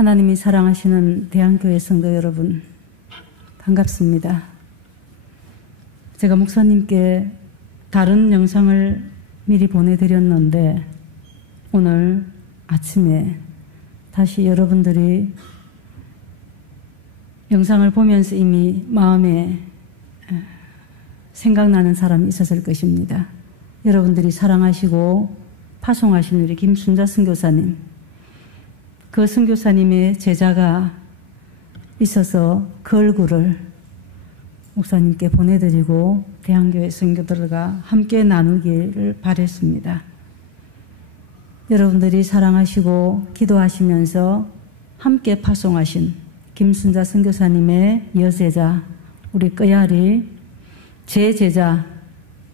하나님이 사랑하시는 대한교회 성도 여러분, 반갑습니다. 제가 목사님께 다른 영상을 미리 보내드렸는데 오늘 아침에 다시 여러분들이 영상을 보면서 이미 마음에 생각나는 사람이 있었을 것입니다. 여러분들이 사랑하시고 파송하신 우리 김순자 선교사님, 그 선교사님의 제자가 있어서 그 얼굴을 목사님께 보내드리고 대한교회 성도들과 함께 나누기를 바랬습니다. 여러분들이 사랑하시고 기도하시면서 함께 파송하신 김순자 선교사님의 여제자 우리 끄야리 제 제자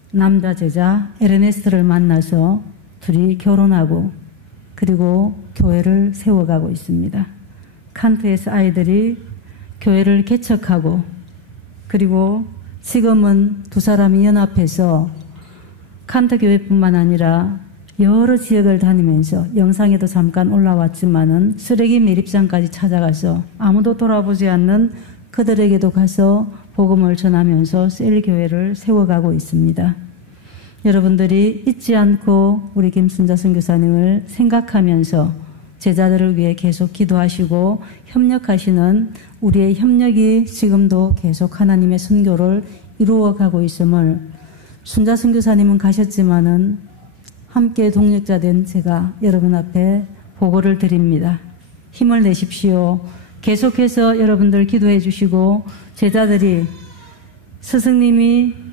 남자 제자 에르네스트를 만나서 둘이 결혼하고 그리고 교회를 세워가고 있습니다. 칸트에서 아이들이 교회를 개척하고 그리고 지금은 두 사람이 연합해서 칸트 교회뿐만 아니라 여러 지역을 다니면서 영상에도 잠깐 올라왔지만은 쓰레기 매립장까지 찾아가서 아무도 돌아보지 않는 그들에게도 가서 복음을 전하면서 셀교회를 세워가고 있습니다. 여러분들이 잊지 않고 우리 김순자 선교사님을 생각하면서 제자들을 위해 계속 기도하시고 협력하시는 우리의 협력이 지금도 계속 하나님의 선교를 이루어가고 있음을 순자 선교사님은 가셨지만은 함께 동력자 된 제가 여러분 앞에 보고를 드립니다. 힘을 내십시오. 계속해서 여러분들 기도해 주시고 제자들이 스승님의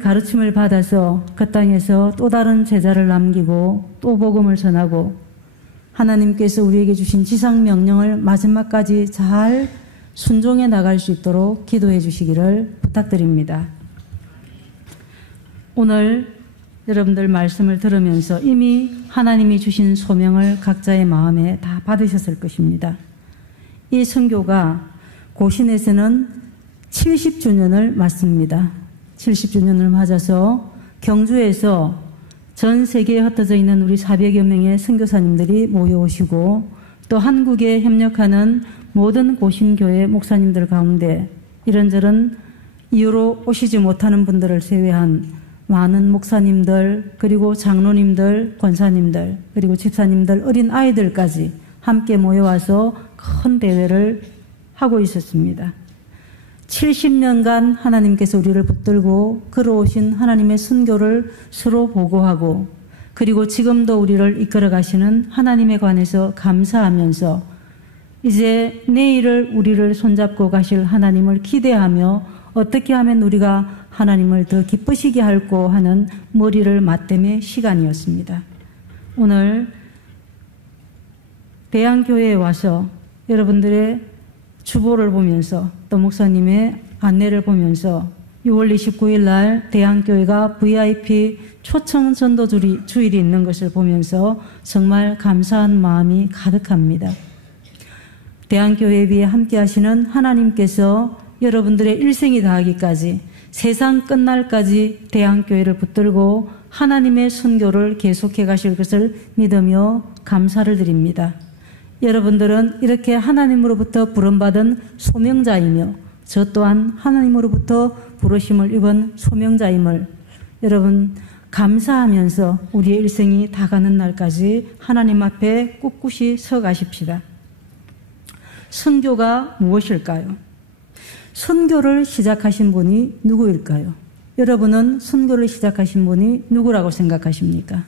가르침을 받아서 그 땅에서 또 다른 제자를 남기고 또 복음을 전하고 하나님께서 우리에게 주신 지상 명령을 마지막까지 잘 순종해 나갈 수 있도록 기도해 주시기를 부탁드립니다. 오늘 여러분들 말씀을 들으면서 이미 하나님이 주신 소명을 각자의 마음에 다 받으셨을 것입니다. 이 선교가 고신에서는 70주년을 맞습니다. 70주년을 맞아서 경주에서 전 세계에 흩어져 있는 우리 400여 명의 선교사님들이 모여오시고 또 한국에 협력하는 모든 고신교회 목사님들 가운데 이런저런 이유로 오시지 못하는 분들을 제외한 많은 목사님들 그리고 장로님들, 권사님들 그리고 집사님들, 어린 아이들까지 함께 모여와서 큰 대회를 하고 있었습니다. 70년간 하나님께서 우리를 붙들고 걸어오신 하나님의 선교를 서로 보고하고 그리고 지금도 우리를 이끌어 가시는 하나님에 관해서 감사하면서 이제 내일을 우리를 손잡고 가실 하나님을 기대하며 어떻게 하면 우리가 하나님을 더 기쁘시게 할고 하는 머리를 맞댐의 시간이었습니다. 오늘 대한교회에 와서 여러분들의 주보를 보면서 또 목사님의 안내를 보면서 6월 29일 날 대한교회가 VIP 초청 전도 주일이 있는 것을 보면서 정말 감사한 마음이 가득합니다. 대한교회에 위해 함께 하시는 하나님께서 여러분들의 일생이 다하기까지 세상 끝날까지 대한교회를 붙들고 하나님의 선교를 계속해 가실 것을 믿으며 감사를 드립니다. 여러분들은 이렇게 하나님으로부터 부름받은 소명자이며 저 또한 하나님으로부터 부르심을 입은 소명자임을 여러분 감사하면서 우리의 일생이 다가는 날까지 하나님 앞에 꿋꿋이 서 가십시다. 선교가 무엇일까요? 선교를 시작하신 분이 누구일까요? 여러분은 선교를 시작하신 분이 누구라고 생각하십니까?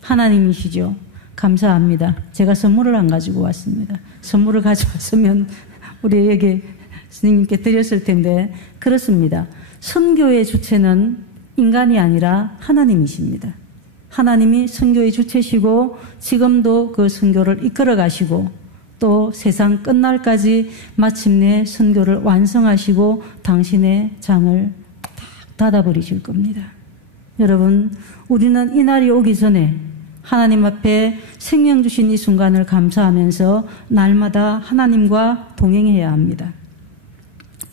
하나님이시죠. 감사합니다. 제가 선물을 안 가지고 왔습니다. 선물을 가져왔으면 우리 여기 스님께 드렸을 텐데 그렇습니다. 선교의 주체는 인간이 아니라 하나님이십니다. 하나님이 선교의 주체시고 지금도 그 선교를 이끌어 가시고 또 세상 끝날까지 마침내 선교를 완성하시고 당신의 장을 딱 닫아버리실 겁니다. 여러분, 우리는 이 날이 오기 전에 하나님 앞에 생명 주신 이 순간을 감사하면서 날마다 하나님과 동행해야 합니다.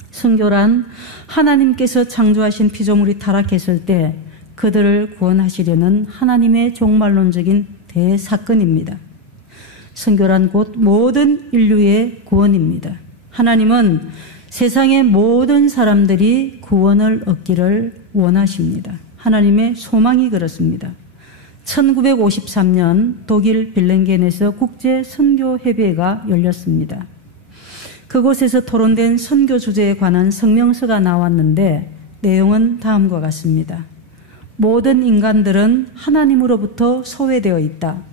선교란 하나님께서 창조하신 피조물이 타락했을 때 그들을 구원하시려는 하나님의 종말론적인 대사건입니다. 선교란 곧 모든 인류의 구원입니다. 하나님은 세상의 모든 사람들이 구원을 얻기를 원하십니다. 하나님의 소망이 그렇습니다. 1953년 독일 빌렌겐에서 국제선교협의회가 열렸습니다. 그곳에서 토론된 선교 주제에 관한 성명서가 나왔는데 내용은 다음과 같습니다. 모든 인간들은 하나님으로부터 소외되어 있다.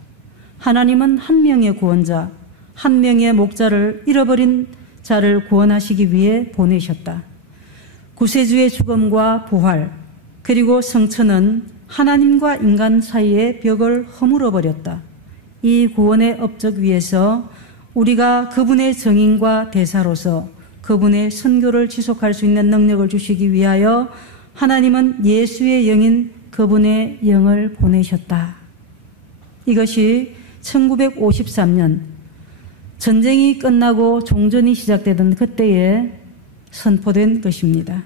하나님은 한 명의 구원자, 한 명의 목자를 잃어버린 자를 구원하시기 위해 보내셨다. 구세주의 죽음과 부활, 그리고 성천은 하나님과 인간 사이의 벽을 허물어버렸다. 이 구원의 업적 위에서 우리가 그분의 증인과 대사로서 그분의 선교를 지속할 수 있는 능력을 주시기 위하여 하나님은 예수의 영인 그분의 영을 보내셨다. 이것이 1953년 전쟁이 끝나고 종전이 시작되던 그때에 선포된 것입니다.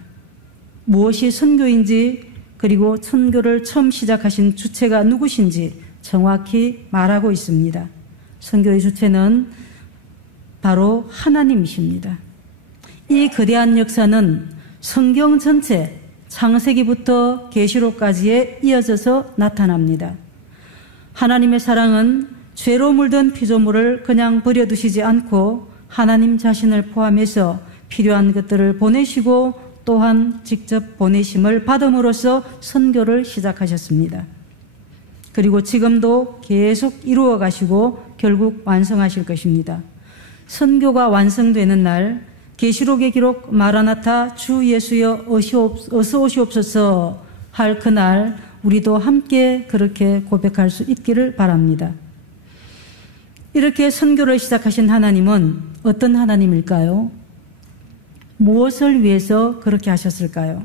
무엇이 선교인지 그리고 선교를 처음 시작하신 주체가 누구신지 정확히 말하고 있습니다. 선교의 주체는 바로 하나님이십니다. 이 거대한 역사는 성경 전체 창세기부터 계시록까지에 이어져서 나타납니다. 하나님의 사랑은 죄로 물든 피조물을 그냥 버려두시지 않고 하나님 자신을 포함해서 필요한 것들을 보내시고 또한 직접 보내심을 받음으로써 선교를 시작하셨습니다. 그리고 지금도 계속 이루어 가시고 결국 완성하실 것입니다. 선교가 완성되는 날 계시록의 기록 마라나타 주 예수여 어서 오시옵소서 할 그날 우리도 함께 그렇게 고백할 수 있기를 바랍니다. 이렇게 선교를 시작하신 하나님은 어떤 하나님일까요? 무엇을 위해서 그렇게 하셨을까요?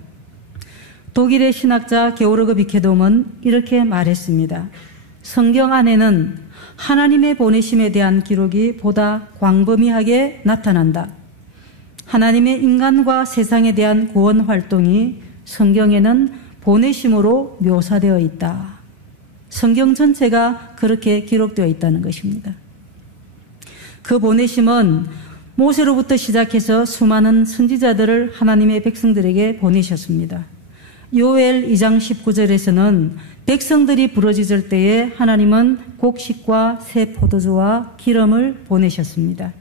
독일의 신학자 게오르그 비케돔은 이렇게 말했습니다. 성경 안에는 하나님의 보내심에 대한 기록이 보다 광범위하게 나타난다. 하나님의 인간과 세상에 대한 구원 활동이 성경에는 보내심으로 묘사되어 있다. 성경 전체가 그렇게 기록되어 있다는 것입니다. 그 보내심은 모세로부터 시작해서 수많은 선지자들을 하나님의 백성들에게 보내셨습니다. 요엘 2장 19절에서는 백성들이 부르짖을 때에 하나님은 곡식과 새 포도주와 기름을 보내셨습니다.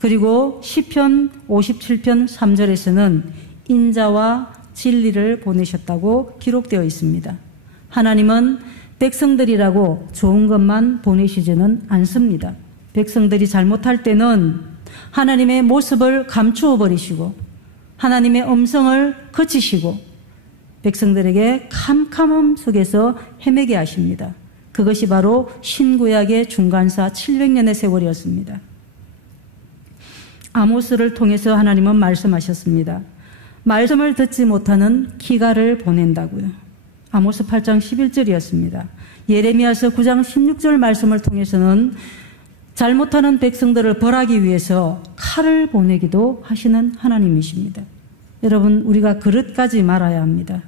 그리고 시편 57편 3절에서는 인자와 진리를 보내셨다고 기록되어 있습니다. 하나님은 백성들이라고 좋은 것만 보내시지는 않습니다. 백성들이 잘못할 때는 하나님의 모습을 감추어 버리시고 하나님의 음성을 거치시고 백성들에게 캄캄함 속에서 헤매게 하십니다. 그것이 바로 신구약의 중간사 700년의 세월이었습니다. 아모스를 통해서 하나님은 말씀하셨습니다. 말씀을 듣지 못하는 기갈을 보낸다고요. 아모스 8장 11절이었습니다. 예레미야서 9장 16절 말씀을 통해서는 잘못하는 백성들을 벌하기 위해서 칼을 보내기도 하시는 하나님이십니다. 여러분, 우리가 그릇까지 말아야 합니다.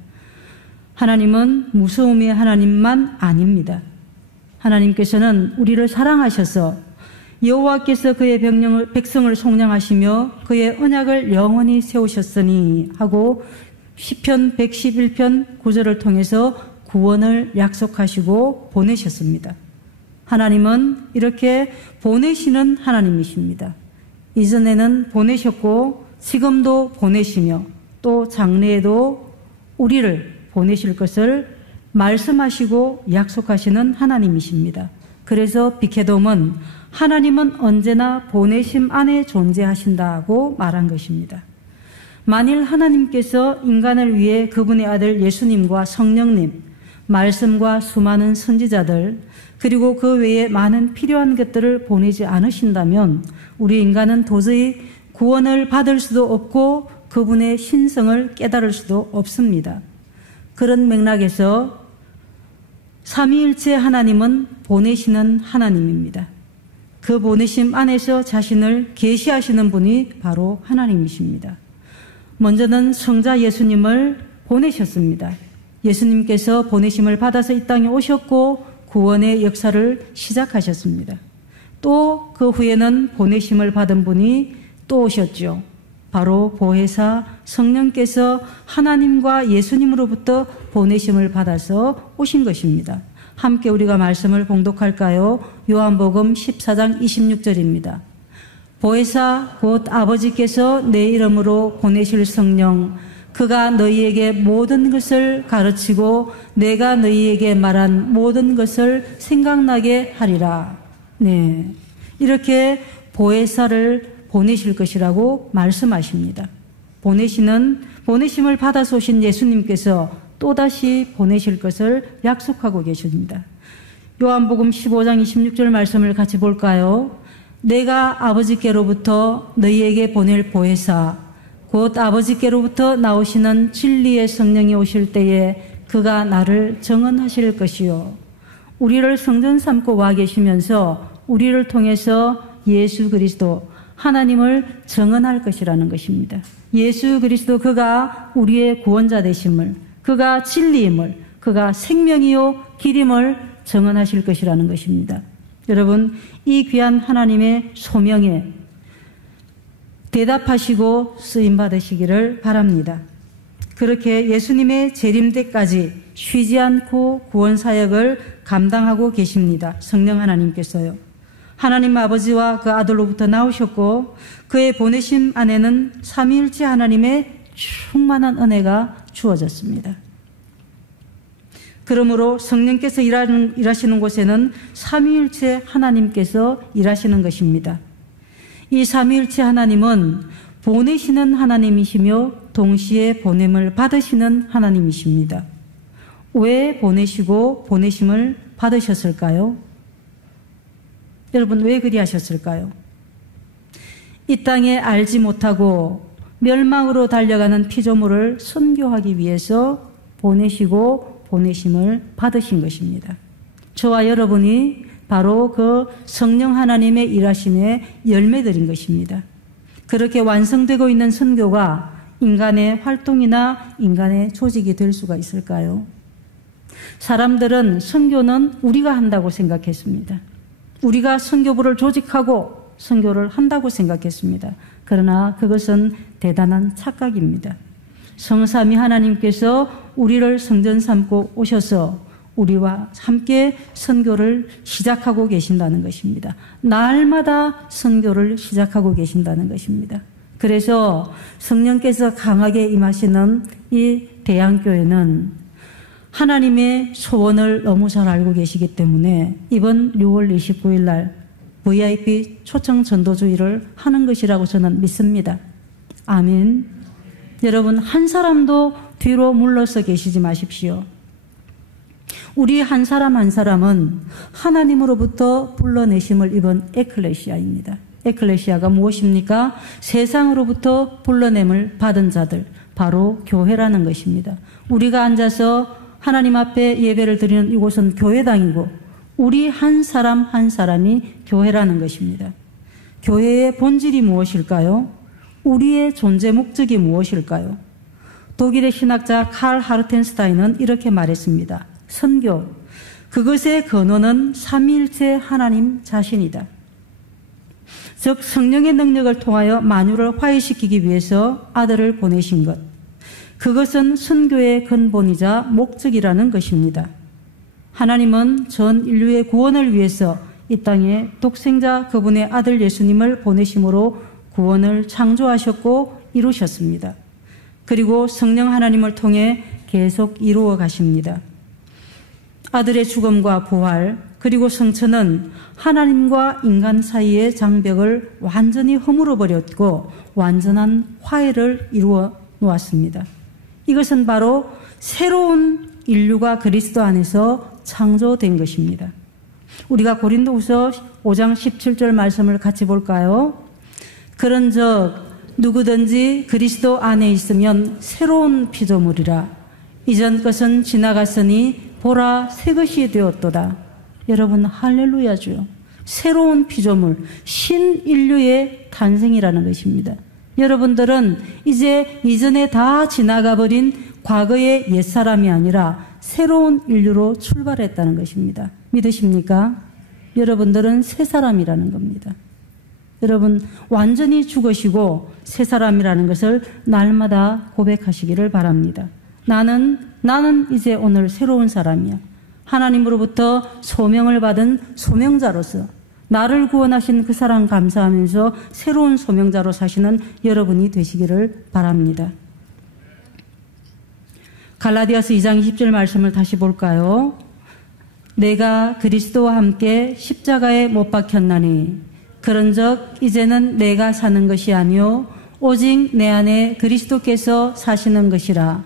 하나님은 무서움의 하나님만 아닙니다. 하나님께서는 우리를 사랑하셔서 여호와께서 그의 백성을 속량하시며 그의 언약을 영원히 세우셨으니 하고 시편 111편 9절을 통해서 구원을 약속하시고 보내셨습니다. 하나님은 이렇게 보내시는 하나님이십니다. 이전에는 보내셨고 지금도 보내시며 또 장래에도 우리를 보내실 것을 말씀하시고 약속하시는 하나님이십니다. 그래서 비케돔은 하나님은 언제나 보내심 안에 존재하신다고 말한 것입니다. 만일 하나님께서 인간을 위해 그분의 아들 예수님과 성령님, 말씀과 수많은 선지자들, 그리고 그 외에 많은 필요한 것들을 보내지 않으신다면 우리 인간은 도저히 구원을 받을 수도 없고 그분의 신성을 깨달을 수도 없습니다. 그런 맥락에서 삼위일체 하나님은 보내시는 하나님입니다. 그 보내심 안에서 자신을 계시하시는 분이 바로 하나님이십니다. 먼저는 성자 예수님을 보내셨습니다. 예수님께서 보내심을 받아서 이 땅에 오셨고 구원의 역사를 시작하셨습니다. 또 그 후에는 보내심을 받은 분이 또 오셨죠. 바로 보혜사 성령께서 하나님과 예수님으로부터 보내심을 받아서 오신 것입니다. 함께 우리가 말씀을 봉독할까요? 요한복음 14장 26절입니다. 보혜사 곧 아버지께서 내 이름으로 보내실 성령, 그가 너희에게 모든 것을 가르치고 내가 너희에게 말한 모든 것을 생각나게 하리라. 네, 이렇게 보혜사를 보내실 것이라고 말씀하십니다. 보내심을 받아서 오신 예수님께서 또다시 보내실 것을 약속하고 계십니다. 요한복음 15장 26절 말씀을 같이 볼까요? 내가 아버지께로부터 너희에게 보낼 보혜사, 곧 아버지께로부터 나오시는 진리의 성령이 오실 때에 그가 나를 증언하실 것이요. 우리를 성전 삼고 와 계시면서 우리를 통해서 예수 그리스도 하나님을 증언할 것이라는 것입니다. 예수 그리스도 그가 우리의 구원자 되심을, 그가 진리임을, 그가 생명이요 길임을 증언하실 것이라는 것입니다. 여러분, 이 귀한 하나님의 소명에 대답하시고 쓰임 받으시기를 바랍니다. 그렇게 예수님의 재림 때까지 쉬지 않고 구원 사역을 감당하고 계십니다. 성령 하나님께서요. 하나님 아버지와 그 아들로부터 나오셨고 그의 보내심 안에는 삼위일체 하나님의 충만한 은혜가 주어졌습니다. 그러므로 성령께서 일하시는 곳에는 삼위일체 하나님께서 일하시는 것입니다. 이 삼위일체 하나님은 보내시는 하나님이시며 동시에 보냄을 받으시는 하나님이십니다. 왜 보내시고 보내심을 받으셨을까요? 여러분, 왜 그리하셨을까요? 이 땅에 알지 못하고 멸망으로 달려가는 피조물을 선교하기 위해서 보내시고 보내심을 받으신 것입니다. 저와 여러분이 바로 그 성령 하나님의 일하심의 열매들인 것입니다. 그렇게 완성되고 있는 선교가 인간의 활동이나 인간의 조직이 될 수가 있을까요? 사람들은 선교는 우리가 한다고 생각했습니다. 우리가 선교부를 조직하고 선교를 한다고 생각했습니다. 그러나 그것은 대단한 착각입니다. 성삼위 하나님께서 우리를 성전 삼고 오셔서 우리와 함께 선교를 시작하고 계신다는 것입니다. 날마다 선교를 시작하고 계신다는 것입니다. 그래서 성령께서 강하게 임하시는 이 대양교회는 하나님의 소원을 너무 잘 알고 계시기 때문에 이번 6월 29일 날 VIP 초청 전도주의를 하는 것이라고 저는 믿습니다. 아멘. 여러분, 한 사람도 뒤로 물러서 계시지 마십시오. 우리 한 사람 한 사람은 하나님으로부터 불러내심을 입은 에클레시아입니다. 에클레시아가 무엇입니까? 세상으로부터 불러냄을 받은 자들, 바로 교회라는 것입니다. 우리가 앉아서 하나님 앞에 예배를 드리는 이곳은 교회당이고 우리 한 사람 한 사람이 교회라는 것입니다. 교회의 본질이 무엇일까요? 우리의 존재 목적이 무엇일까요? 독일의 신학자 칼 하르텐스타인은 이렇게 말했습니다. 선교, 그것의 근원은 삼위일체 하나님 자신이다. 즉 성령의 능력을 통하여 만유를 화해시키기 위해서 아들을 보내신 것, 그것은 선교의 근본이자 목적이라는 것입니다. 하나님은 전 인류의 구원을 위해서 이 땅에 독생자 그분의 아들 예수님을 보내심으로 구원을 창조하셨고 이루셨습니다. 그리고 성령 하나님을 통해 계속 이루어 가십니다. 아들의 죽음과 부활, 그리고 성천은 하나님과 인간 사이의 장벽을 완전히 허물어 버렸고 완전한 화해를 이루어 놓았습니다. 이것은 바로 새로운 인류가 그리스도 안에서 창조된 것입니다. 우리가 고린도후서 5장 17절 말씀을 같이 볼까요? 그런즉 누구든지 그리스도 안에 있으면 새로운 피조물이라. 이전 것은 지나갔으니 보라 새 것이 되었도다. 여러분, 할렐루야죠. 새로운 피조물, 신인류의 탄생이라는 것입니다. 여러분들은 이제 이전에 다 지나가버린 과거의 옛사람이 아니라 새로운 인류로 출발했다는 것입니다. 믿으십니까? 여러분들은 새 사람이라는 겁니다. 여러분 완전히 죽으시고 새 사람이라는 것을 날마다 고백하시기를 바랍니다. 나는 이제 오늘 새로운 사람이야. 하나님으로부터 소명을 받은 소명자로서 나를 구원하신 그 사랑 감사하면서 새로운 소명자로 사시는 여러분이 되시기를 바랍니다. 갈라디아서 2장 20절 말씀을 다시 볼까요? 내가 그리스도와 함께 십자가에 못 박혔나니 그런즉 이제는 내가 사는 것이 아니요 오직 내 안에 그리스도께서 사시는 것이라.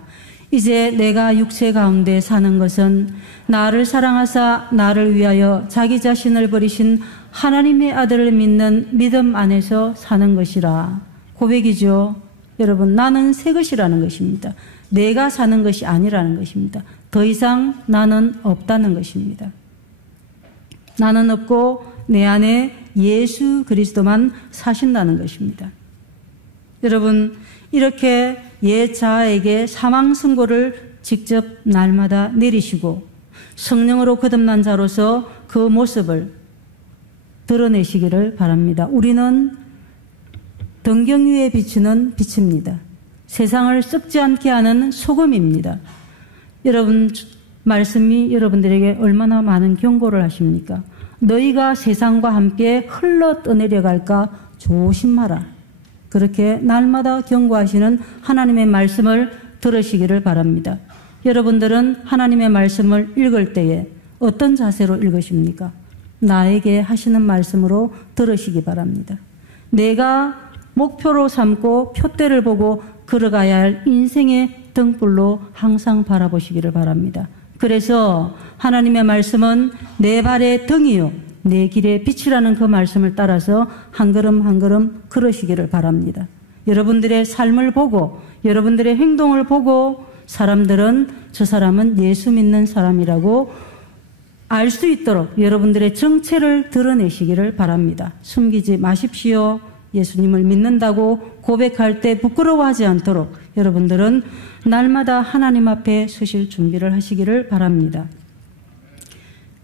이제 내가 육체 가운데 사는 것은 나를 사랑하사 나를 위하여 자기 자신을 버리신 하나님의 아들을 믿는 믿음 안에서 사는 것이라. 고백이죠. 여러분, 나는 새 것이라는 것입니다. 내가 사는 것이 아니라는 것입니다. 더 이상 나는 없다는 것입니다. 나는 없고 내 안에 예수 그리스도만 사신다는 것입니다. 여러분, 이렇게 옛 자아에게 사망 선고를 직접 날마다 내리시고 성령으로 거듭난 자로서 그 모습을 드러내시기를 바랍니다. 우리는 등경 위에 비추는 빛입니다. 세상을 썩지 않게 하는 소금입니다. 여러분, 말씀이 여러분들에게 얼마나 많은 경고를 하십니까? 너희가 세상과 함께 흘러 떠내려갈까 조심하라. 그렇게 날마다 경고하시는 하나님의 말씀을 들으시기를 바랍니다. 여러분들은 하나님의 말씀을 읽을 때에 어떤 자세로 읽으십니까? 나에게 하시는 말씀으로 들으시기 바랍니다. 내가 목표로 삼고 표대를 보고 걸어가야 할 인생의 등불로 항상 바라보시기를 바랍니다. 그래서 하나님의 말씀은 내 발의 등이요 내 길의 빛이라는 그 말씀을 따라서 한 걸음 한 걸음 걸으시기를 바랍니다. 여러분들의 삶을 보고 여러분들의 행동을 보고 사람들은 저 사람은 예수 믿는 사람이라고 알 수 있도록 여러분들의 정체를 드러내시기를 바랍니다. 숨기지 마십시오. 예수님을 믿는다고 고백할 때 부끄러워하지 않도록 여러분들은 날마다 하나님 앞에 서실 준비를 하시기를 바랍니다.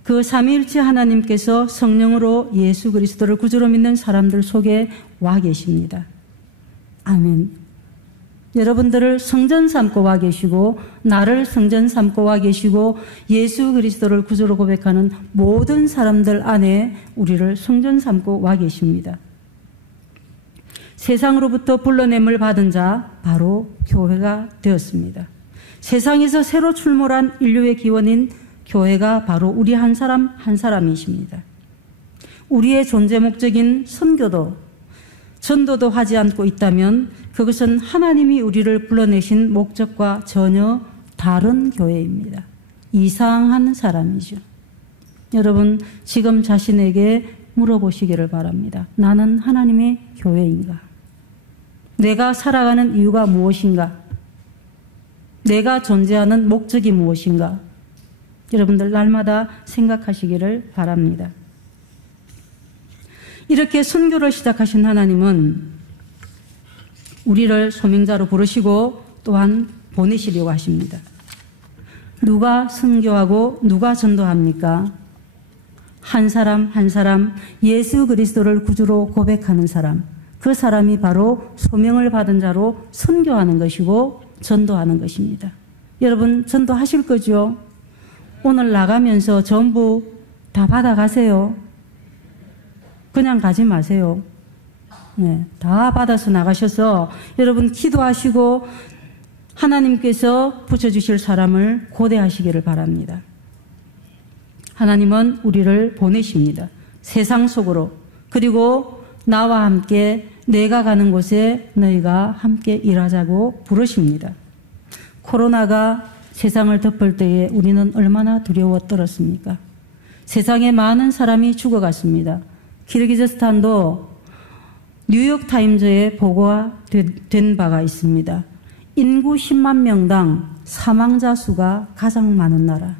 그 삼위일체 하나님께서 성령으로 예수 그리스도를 구주로 믿는 사람들 속에 와 계십니다. 아멘. 여러분들을 성전 삼고 와 계시고 나를 성전 삼고 와 계시고 예수 그리스도를 구주로 고백하는 모든 사람들 안에 우리를 성전 삼고 와 계십니다. 세상으로부터 불러냄을 받은 자 바로 교회가 되었습니다. 세상에서 새로 출몰한 인류의 기원인 교회가 바로 우리 한 사람 한 사람이십니다. 우리의 존재 목적인 선교도 전도도 하지 않고 있다면 그것은 하나님이 우리를 불러내신 목적과 전혀 다른 교회입니다. 이상한 사람이죠. 여러분, 지금 자신에게 물어보시기를 바랍니다. 나는 하나님의 교회인가? 내가 살아가는 이유가 무엇인가? 내가 존재하는 목적이 무엇인가? 여러분들 날마다 생각하시기를 바랍니다. 이렇게 선교를 시작하신 하나님은 우리를 소명자로 부르시고 또한 보내시려고 하십니다. 누가 선교하고 누가 전도합니까? 한 사람 한 사람 예수 그리스도를 구주로 고백하는 사람, 그 사람이 바로 소명을 받은 자로 선교하는 것이고 전도하는 것입니다. 여러분 전도하실 거죠? 오늘 나가면서 전부 다 받아가세요. 그냥 가지 마세요. 네, 다 받아서 나가셔서 여러분 기도하시고 하나님께서 붙여주실 사람을 고대하시기를 바랍니다. 하나님은 우리를 보내십니다. 세상 속으로. 그리고 나와 함께 내가 가는 곳에 너희가 함께 일하자고 부르십니다. 코로나가 세상을 덮을 때에 우리는 얼마나 두려워 떨었습니까? 세상에 많은 사람이 죽어갔습니다. 키르기즈스탄도 뉴욕타임즈에 보고가 된 바가 있습니다. 인구 10만 명당 사망자 수가 가장 많은 나라.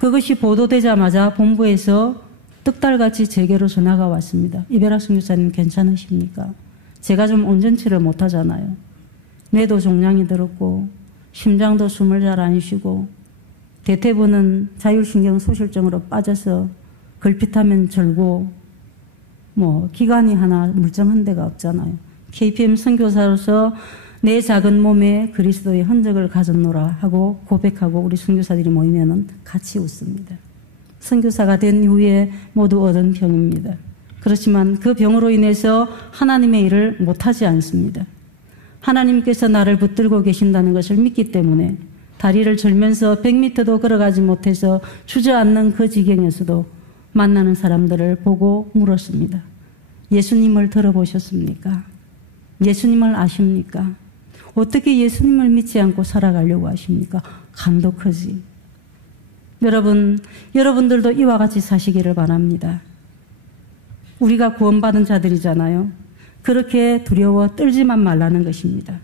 그것이 보도되자마자 본부에서 떡달같이 제게로 전화가 왔습니다. 이베라 선교사님 괜찮으십니까? 제가 좀 온전치를 못하잖아요. 뇌도 종양이 들었고 심장도 숨을 잘 안 쉬고 대퇴부는 자율신경 소실증으로 빠져서 걸핏하면 절고 기관이 하나 멀쩡한 데가 없잖아요. KPM 선교사로서 내 작은 몸에 그리스도의 흔적을 가졌노라 하고 고백하고 우리 선교사들이 모이면은 같이 웃습니다. 선교사가 된 이후에 모두 얻은 병입니다. 그렇지만 그 병으로 인해서 하나님의 일을 못하지 않습니다. 하나님께서 나를 붙들고 계신다는 것을 믿기 때문에 다리를 절면서 100m도 걸어가지 못해서 주저앉는 그 지경에서도 만나는 사람들을 보고 물었습니다. 예수님을 들어보셨습니까? 예수님을 아십니까? 어떻게 예수님을 믿지 않고 살아가려고 하십니까? 감도 크지. 여러분들도 이와 같이 사시기를 바랍니다. 우리가 구원받은 자들이잖아요. 그렇게 두려워 떨지만 말라는 것입니다.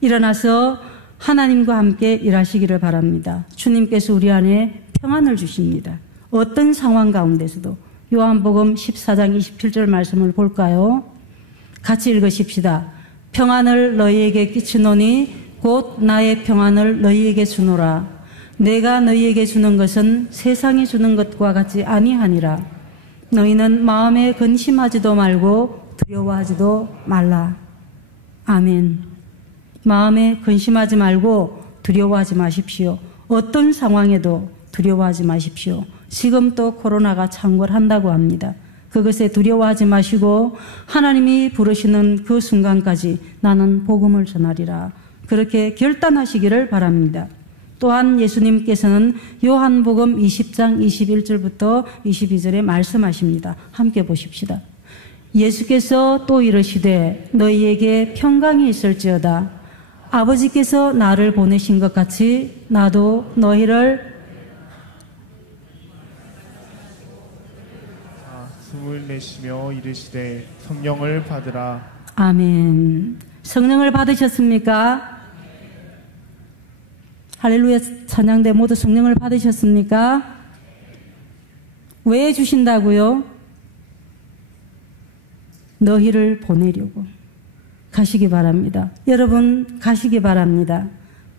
일어나서 하나님과 함께 일하시기를 바랍니다. 주님께서 우리 안에 평안을 주십니다. 어떤 상황 가운데서도. 요한복음 14장 27절 말씀을 볼까요? 같이 읽으십시다. 평안을 너희에게 끼치노니 곧 나의 평안을 너희에게 주노라. 내가 너희에게 주는 것은 세상이 주는 것과 같지 아니하니라. 너희는 마음에 근심하지도 말고 두려워하지도 말라. 아멘. 마음에 근심하지 말고 두려워하지 마십시오. 어떤 상황에도 두려워하지 마십시오. 지금 또 코로나가 창궐한다고 합니다. 그것에 두려워하지 마시고 하나님이 부르시는 그 순간까지 나는 복음을 전하리라. 그렇게 결단하시기를 바랍니다. 또한 예수님께서는 요한복음 20장 21절부터 22절에 말씀하십니다. 함께 보십시다. 예수께서 또 이르시되 너희에게 평강이 있을지어다. 아버지께서 나를 보내신 것 같이 나도 너희를 숨을 내쉬며 이르시되 성령을 받으라. 아멘. 성령을 받으셨습니까? 할렐루야 찬양대 모두 성령을 받으셨습니까? 왜 주신다고요? 너희를 보내려고. 가시기 바랍니다. 여러분 가시기 바랍니다.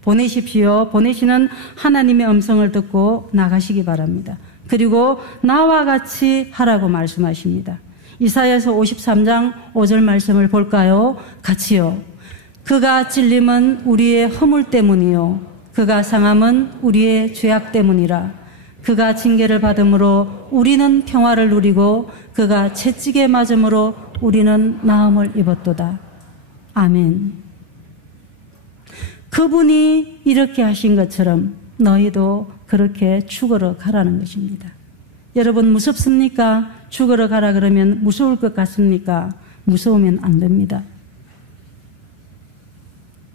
보내십시오. 보내시는 하나님의 음성을 듣고 나가시기 바랍니다. 그리고 나와 같이 하라고 말씀하십니다. 이사야서 53장 5절 말씀을 볼까요? 같이요. 그가 찔림은 우리의 허물 때문이요 그가 상함은 우리의 죄악 때문이라. 그가 징계를 받음으로 우리는 평화를 누리고 그가 채찍에 맞음으로 우리는 나음을 입었도다. 아멘. 그분이 이렇게 하신 것처럼 너희도 그렇게 죽으러 가라는 것입니다. 여러분 무섭습니까? 죽으러 가라 그러면 무서울 것 같습니까? 무서우면 안 됩니다.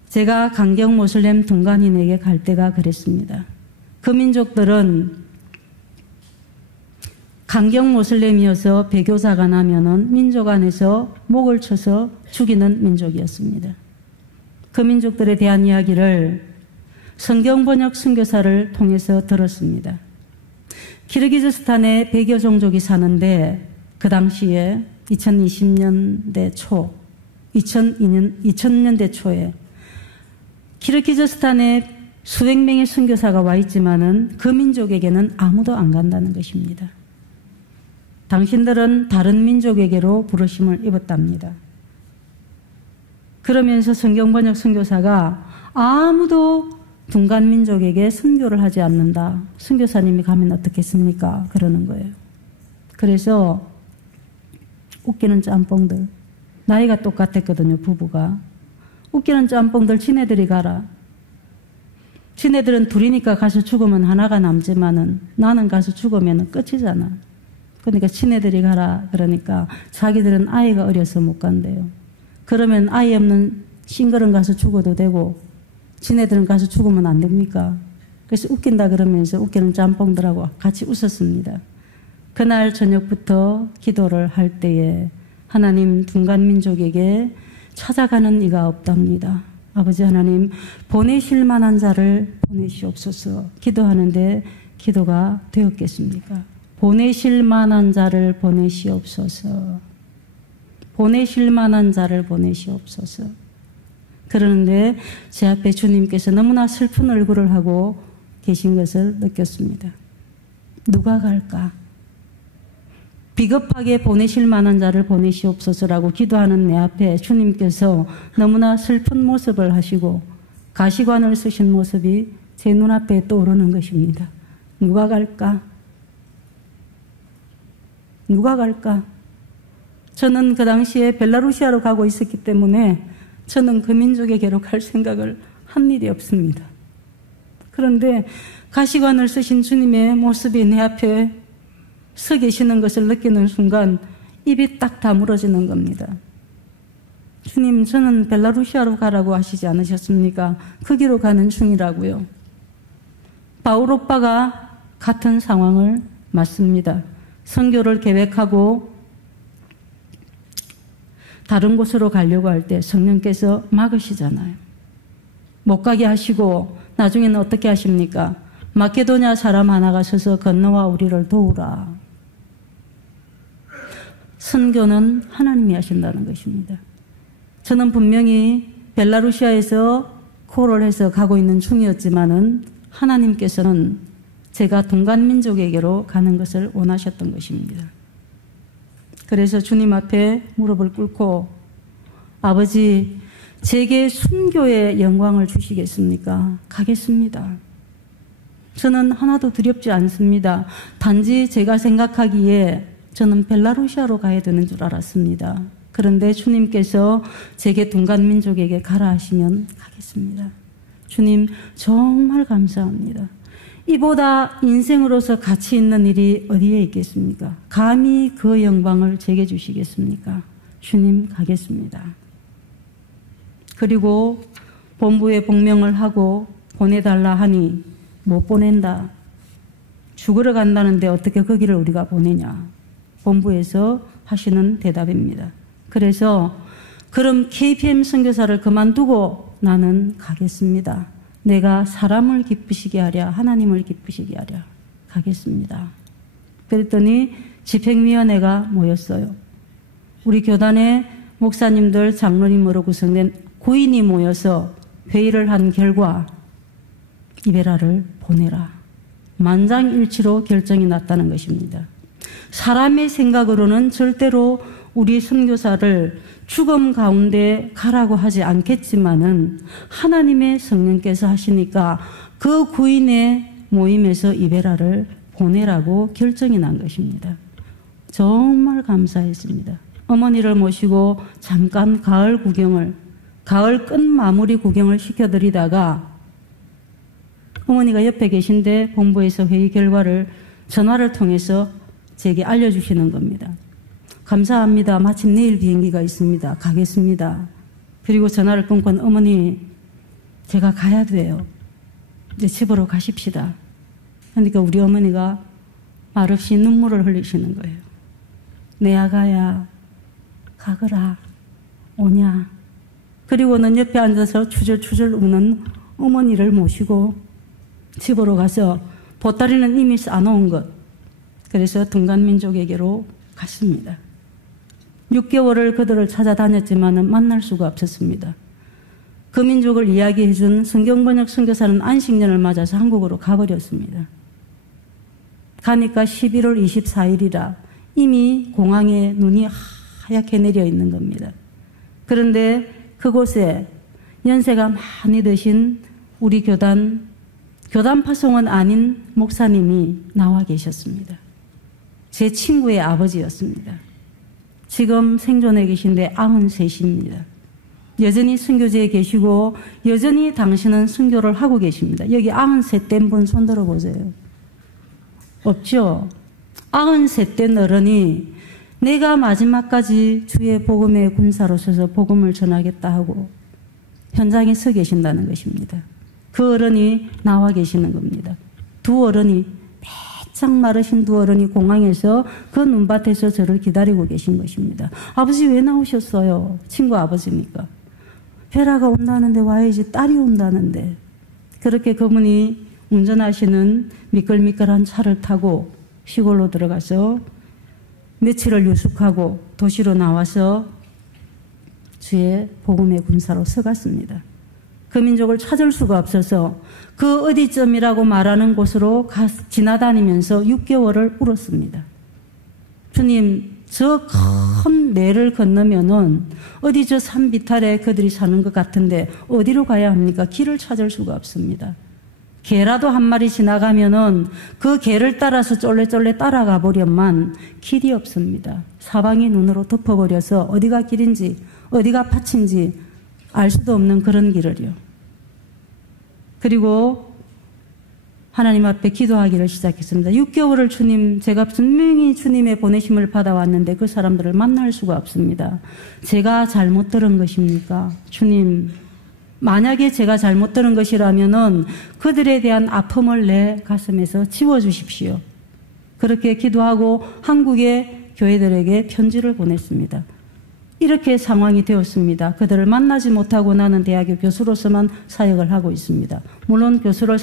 제가 강경 모슬렘 둥간인에게 갈 때가 그랬습니다. 그 민족들은 강경 모슬렘이어서 배교자가 나면은 민족 안에서 목을 쳐서 죽이는 민족이었습니다. 그 민족들에 대한 이야기를 성경 번역 선교사를 통해서 들었습니다. 키르기즈스탄에 배교 종족이 사는데 그 당시에 2020년대 초, 2000년대 초에 키르기즈스탄에 수백 명의 선교사가 와 있지만은 그 민족에게는 아무도 안 간다는 것입니다. 당신들은 다른 민족에게로 부르심을 입었답니다. 그러면서 성경 번역 선교사가 아무도 둥간 민족에게 선교를 하지 않는다. 선교사님이 가면 어떻겠습니까? 그러는 거예요. 그래서 웃기는 짬뽕들, 나이가 똑같았거든요, 부부가. 웃기는 짬뽕들 지네들이 가라. 지네들은 둘이니까 가서 죽으면 하나가 남지만은 나는 가서 죽으면 끝이잖아. 그러니까 지네들이 가라. 그러니까 자기들은 아이가 어려서 못 간대요. 그러면 아이 없는 싱글은 가서 죽어도 되고 지네들은 가서 죽으면 안 됩니까? 그래서 웃긴다 그러면서 웃기는 짬뽕들하고 같이 웃었습니다. 그날 저녁부터 기도를 할 때에 하나님 둥간 민족에게 찾아가는 이가 없답니다. 아버지 하나님 보내실 만한 자를 보내시옵소서. 기도하는데 기도가 되었겠습니까? 보내실 만한 자를 보내시옵소서. 보내실 만한 자를 보내시옵소서. 그러는데 제 앞에 주님께서 너무나 슬픈 얼굴을 하고 계신 것을 느꼈습니다. 누가 갈까? 비겁하게 보내실 만한 자를 보내시옵소서라고 기도하는 내 앞에 주님께서 너무나 슬픈 모습을 하시고 가시관을 쓰신 모습이 제 눈앞에 떠오르는 것입니다. 누가 갈까? 누가 갈까? 저는 그 당시에 벨라루시아로 가고 있었기 때문에 저는 그 민족에게로 갈 생각을 한 일이 없습니다. 그런데 가시관을 쓰신 주님의 모습이 내 앞에 서 계시는 것을 느끼는 순간 입이 딱 다물어지는 겁니다. 주님, 저는 벨라루시아로 가라고 하시지 않으셨습니까? 거기로 가는 중이라고요. 바울 오빠가 같은 상황을 맞습니다. 선교를 계획하고 다른 곳으로 가려고 할 때 성령께서 막으시잖아요. 못 가게 하시고 나중에는 어떻게 하십니까? 마케도냐 사람 하나가 서서 건너와 우리를 도우라. 선교는 하나님이 하신다는 것입니다. 저는 분명히 벨라루시아에서 콜을 해서 가고 있는 중이었지만은 하나님께서는 제가 동간민족에게로 가는 것을 원하셨던 것입니다. 그래서 주님 앞에 무릎을 꿇고 아버지, 제게 순교의 영광을 주시겠습니까? 가겠습니다. 저는 하나도 두렵지 않습니다. 단지 제가 생각하기에 저는 벨라루시아로 가야 되는 줄 알았습니다. 그런데 주님께서 제게 동간민족에게 가라 하시면 가겠습니다. 주님, 정말 감사합니다. 이보다 인생으로서 가치 있는 일이 어디에 있겠습니까? 감히 그 영광을 제게 주시겠습니까? 주님, 가겠습니다. 그리고 본부에 복명을 하고 보내달라 하니 못 보낸다. 죽으러 간다는데 어떻게 거기를 우리가 보내냐. 본부에서 하시는 대답입니다. 그래서 그럼 KPM 선교사를 그만두고 나는 가겠습니다. 내가 사람을 기쁘시게 하랴 하나님을 기쁘시게 하랴 가겠습니다. 그랬더니 집행위원회가 모였어요. 우리 교단의 목사님들 장로님으로 구성된 9인이 모여서 회의를 한 결과 이베라를 보내라. 만장일치로 결정이 났다는 것입니다. 사람의 생각으로는 절대로 우리 선교사를 죽음 가운데 가라고 하지 않겠지만은 하나님의 성령께서 하시니까 그 9인의 모임에서 이베라를 보내라고 결정이 난 것입니다. 정말 감사했습니다. 어머니를 모시고 잠깐 가을 끝 마무리 구경을 시켜드리다가 어머니가 옆에 계신데 본부에서 회의 결과를 전화를 통해서 제게 알려주시는 겁니다. 감사합니다. 마침 내일 비행기가 있습니다. 가겠습니다. 그리고 전화를 끊고는 어머니, 제가 가야 돼요. 이제 집으로 가십시다. 그러니까 우리 어머니가 말없이 눈물을 흘리시는 거예요. 내 아가야, 가거라. 오냐. 그리고는 옆에 앉아서 추절추절 우는 어머니를 모시고 집으로 가서 보따리는 이미 싸놓은 것. 그래서 동간민족에게로 갔습니다. 6개월을 그들을 찾아다녔지만 만날 수가 없었습니다. 그 민족을 이야기해준 성경번역 선교사는 안식년을 맞아서 한국으로 가버렸습니다. 가니까 11월 24일이라 이미 공항에 눈이 하얗게 내려 있는 겁니다. 그런데 그곳에 연세가 많이 드신 우리 교단 파송은 아닌 목사님이 나와 계셨습니다. 제 친구의 아버지였습니다. 지금 생존해 계신데 93입니다. 여전히 선교지에 계시고 여전히 당신은 선교를 하고 계십니다. 여기 93된 분 손 들어보세요. 없죠? 93된 어른이 내가 마지막까지 주의 복음의 군사로 서서 복음을 전하겠다 하고 현장에 서 계신다는 것입니다. 그 어른이 나와 계시는 겁니다. 두 어른이 바짝 마르신 두 어른이 공항에서 그 눈밭에서 저를 기다리고 계신 것입니다. 아버지 왜 나오셨어요? 친구 아버지니까. 헤라가 온다는데 와야지, 딸이 온다는데. 그렇게 그분이 운전하시는 미끌미끌한 차를 타고 시골로 들어가서 며칠을 유숙하고 도시로 나와서 주의 복음의 군사로 서갔습니다. 그 민족을 찾을 수가 없어서 그 어디쯤이라고 말하는 곳으로 지나다니면서 6개월을 울었습니다. 주님, 저 큰 내를 건너면은 어디 저 산 비탈에 그들이 사는 것 같은데 어디로 가야 합니까? 길을 찾을 수가 없습니다. 개라도 한 마리 지나가면은 그 개를 따라서 쫄래쫄래 따라가 보련만 길이 없습니다. 사방이 눈으로 덮어버려서 어디가 길인지 어디가 밭인지 알 수도 없는 그런 길을요. 그리고 하나님 앞에 기도하기를 시작했습니다. 6개월을 제가 분명히 주님의 보내심을 받아왔는데 그 사람들을 만날 수가 없습니다. 제가 잘못 들은 것입니까? 주님, 만약에 제가 잘못 들은 것이라면은 그들에 대한 아픔을 내 가슴에서 지워주십시오. 그렇게 기도하고 한국의 교회들에게 편지를 보냈습니다. 이렇게 상황이 되었습니다. 그들을 만나지 못하고 나는 대학교 교수로서만 사역을 하고 있습니다. 물론 교수로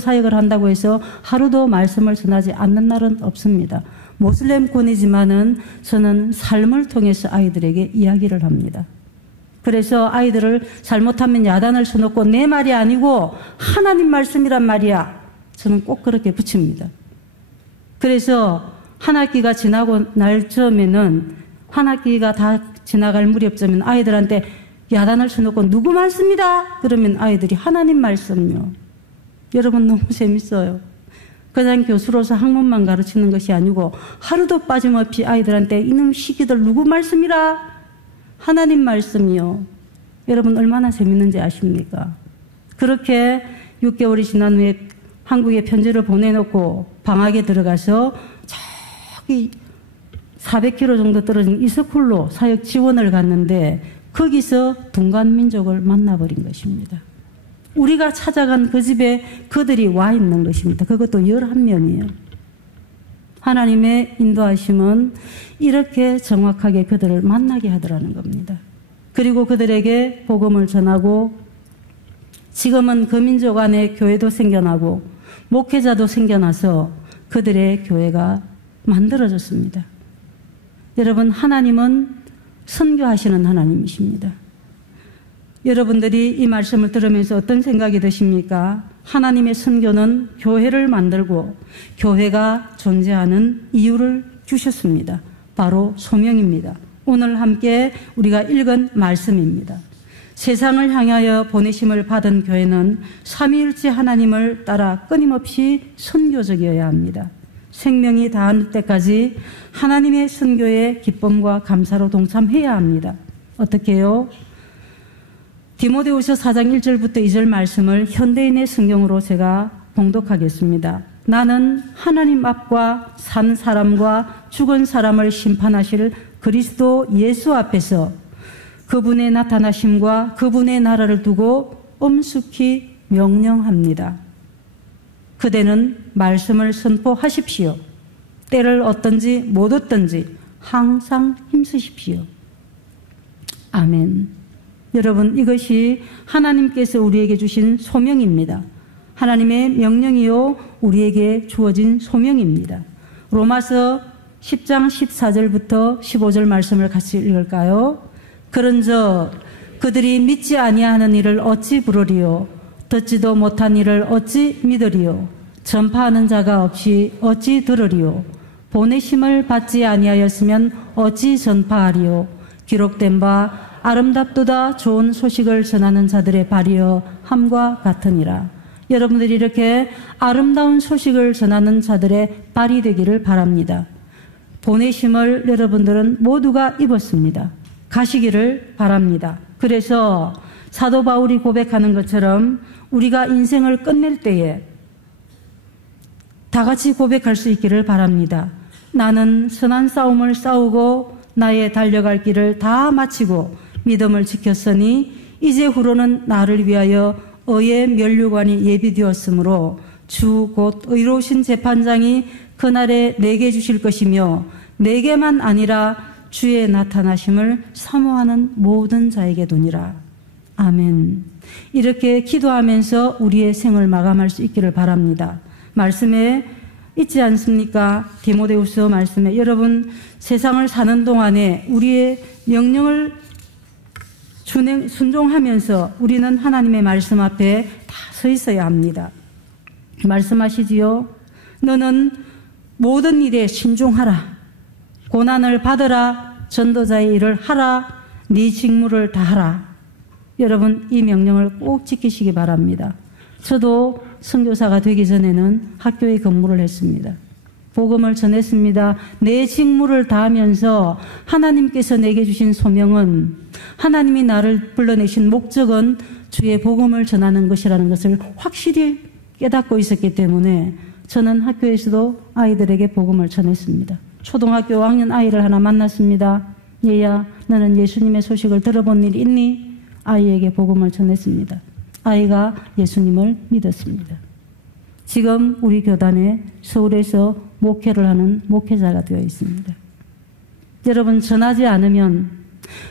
사역을 한다고 해서 하루도 말씀을 전하지 않는 날은 없습니다. 모슬렘권이지만은 저는 삶을 통해서 아이들에게 이야기를 합니다. 그래서 아이들을 잘못하면 야단을 쳐놓고 내 말이 아니고 하나님 말씀이란 말이야. 저는 꼭 그렇게 붙입니다. 그래서 한 학기가 지나고 날 즈음에는 한 학기가 다 지나갈 무렵쯤엔 아이들한테 야단을 쳐놓고 누구 말씀이다? 그러면 아이들이 하나님 말씀요. 여러분 너무 재밌어요. 그냥 교수로서 학문만 가르치는 것이 아니고 하루도 빠짐없이 아이들한테 이놈 시기들 누구 말씀이라? 하나님 말씀이요. 여러분 얼마나 재밌는지 아십니까? 그렇게 6개월이 지난 후에 한국에 편지를 보내놓고 방학에 들어가서 저기 400km 정도 떨어진 이스쿨로 사역 지원을 갔는데 거기서 둥간민족을 만나버린 것입니다. 우리가 찾아간 그 집에 그들이 와 있는 것입니다. 그것도 11명이에요. 하나님의 인도하심은 이렇게 정확하게 그들을 만나게 하더라는 겁니다. 그리고 그들에게 복음을 전하고 지금은 그 민족 안에 교회도 생겨나고 목회자도 생겨나서 그들의 교회가 만들어졌습니다. 여러분, 하나님은 선교하시는 하나님이십니다. 여러분들이 이 말씀을 들으면서 어떤 생각이 드십니까? 하나님의 선교는 교회를 만들고 교회가 존재하는 이유를 주셨습니다. 바로 소명입니다. 오늘 함께 우리가 읽은 말씀입니다. 세상을 향하여 보내심을 받은 교회는 삼위일체 하나님을 따라 끊임없이 선교적이어야 합니다. 생명이 닿을 때까지 하나님의 선교의 기쁨과 감사로 동참해야 합니다. 어떻게 해요? 디모데후서 4장 1절부터 2절 말씀을 현대인의 성경으로 제가 봉독하겠습니다. 나는 하나님 앞과 산 사람과 죽은 사람을 심판하실 그리스도 예수 앞에서 그분의 나타나심과 그분의 나라를 두고 엄숙히 명령합니다. 그대는 말씀을 선포하십시오. 때를 얻든지 못 얻든지 항상 힘쓰십시오. 아멘. 여러분, 이것이 하나님께서 우리에게 주신 소명입니다. 하나님의 명령이요 우리에게 주어진 소명입니다. 로마서 10장 14절부터 15절 말씀을 같이 읽을까요? 그런즉 그들이 믿지 아니하는 일을 어찌 부르리요? 듣지도 못한 일을 어찌 믿으리요? 전파하는 자가 없이 어찌 들으리요? 보내심을 받지 아니하였으면 어찌 전파하리요? 기록된 바 아름답도다 좋은 소식을 전하는 자들의 발이여 함과 같으니라. 여러분들이 이렇게 아름다운 소식을 전하는 자들의 발이 되기를 바랍니다. 보내심을 여러분들은 모두가 입었습니다. 가시기를 바랍니다. 그래서 사도 바울이 고백하는 것처럼 우리가 인생을 끝낼 때에 다 같이 고백할 수 있기를 바랍니다. 나는 선한 싸움을 싸우고 나의 달려갈 길을 다 마치고 믿음을 지켰으니 이제 후로는 나를 위하여 의의 면류관이 예비되었으므로 주 곧 의로우신 재판장이 그날에 내게 주실 것이며 내게만 아니라 주의 나타나심을 사모하는 모든 자에게 도니라. 아멘. 이렇게 기도하면서 우리의 생을 마감할 수 있기를 바랍니다. 말씀에 있지 않습니까? 디모데후서 말씀에 여러분 세상을 사는 동안에 우리의 명령을 순종하면서 우리는 하나님의 말씀 앞에 다 서 있어야 합니다. 말씀하시지요. 너는 모든 일에 신중하라. 고난을 받으라. 전도자의 일을 하라. 네 직무를 다하라. 여러분, 이 명령을 꼭 지키시기 바랍니다. 저도 선교사가 되기 전에는 학교에 근무를 했습니다. 복음을 전했습니다. 내 직무를 다하면서 하나님께서 내게 주신 소명은, 하나님이 나를 불러내신 목적은 주의 복음을 전하는 것이라는 것을 확실히 깨닫고 있었기 때문에 저는 학교에서도 아이들에게 복음을 전했습니다. 초등학교 5학년 아이를 하나 만났습니다. 얘야, 너는 예수님의 소식을 들어본 일 있니? 아이에게 복음을 전했습니다. 아이가 예수님을 믿었습니다. 지금 우리 교단에 서울에서 목회를 하는 목회자가 되어 있습니다. 여러분, 전하지 않으면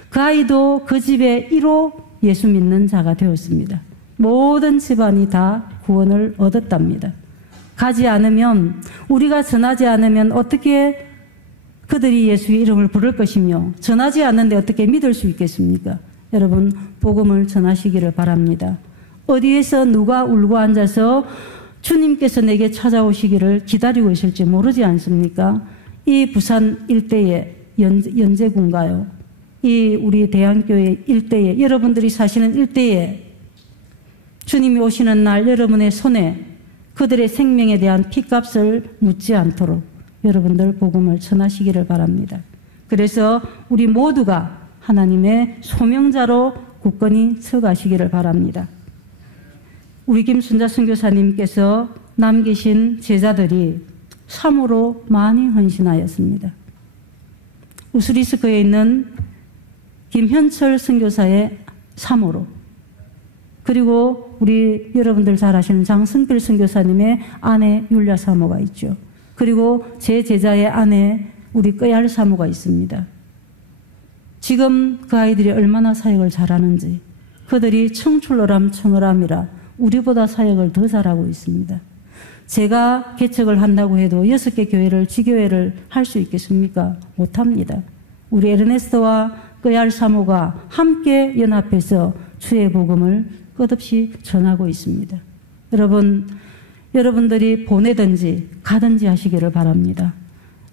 그 아이도 그 집의 1호 예수 믿는 자가 되었습니다. 모든 집안이 다 구원을 얻었답니다. 가지 않으면, 우리가 전하지 않으면 어떻게 그들이 예수의 이름을 부를 것이며, 전하지 않는데 어떻게 믿을 수 있겠습니까? 여러분, 복음을 전하시기를 바랍니다. 어디에서 누가 울고 앉아서 주님께서 내게 찾아오시기를 기다리고 있을지 모르지 않습니까? 이 부산 일대에, 연제군가요? 이 우리 대한교회 일대에, 여러분들이 사시는 일대에 주님이 오시는 날 여러분의 손에 그들의 생명에 대한 핏값을 묻지 않도록 여러분들 복음을 전하시기를 바랍니다. 그래서 우리 모두가 하나님의 소명자로 굳건히 서가시기를 바랍니다. 우리 김순자 선교사님께서 남기신 제자들이 3호로 많이 헌신하였습니다. 우스리스크에 있는 김현철 선교사의 3호로, 그리고 우리 여러분들 잘 아시는 장승필 선교사님의 아내 율야 사모가 있죠. 그리고 제 제자의 아내 우리 끄얄 사모가 있습니다. 지금 그 아이들이 얼마나 사역을 잘하는지, 그들이 청출어람 청어람이라 우리보다 사역을 더 잘하고 있습니다. 제가 개척을 한다고 해도 6개 교회를, 지교회를 할 수 있겠습니까? 못합니다. 우리 에르네스트와 끄얄 사모가 함께 연합해서 주의 복음을 끝없이 전하고 있습니다. 여러분, 여러분들이 보내든지 가든지 하시기를 바랍니다.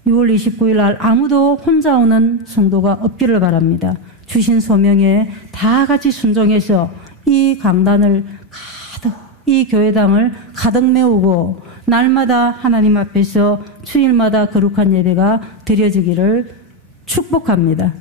6월 29일 날 아무도 혼자 오는 성도가 없기를 바랍니다. 주신 소명에 다 같이 순종해서 이 강단을 가득, 이 교회당을 가득 메우고 날마다 하나님 앞에서 주일마다 거룩한 예배가 드려지기를 축복합니다.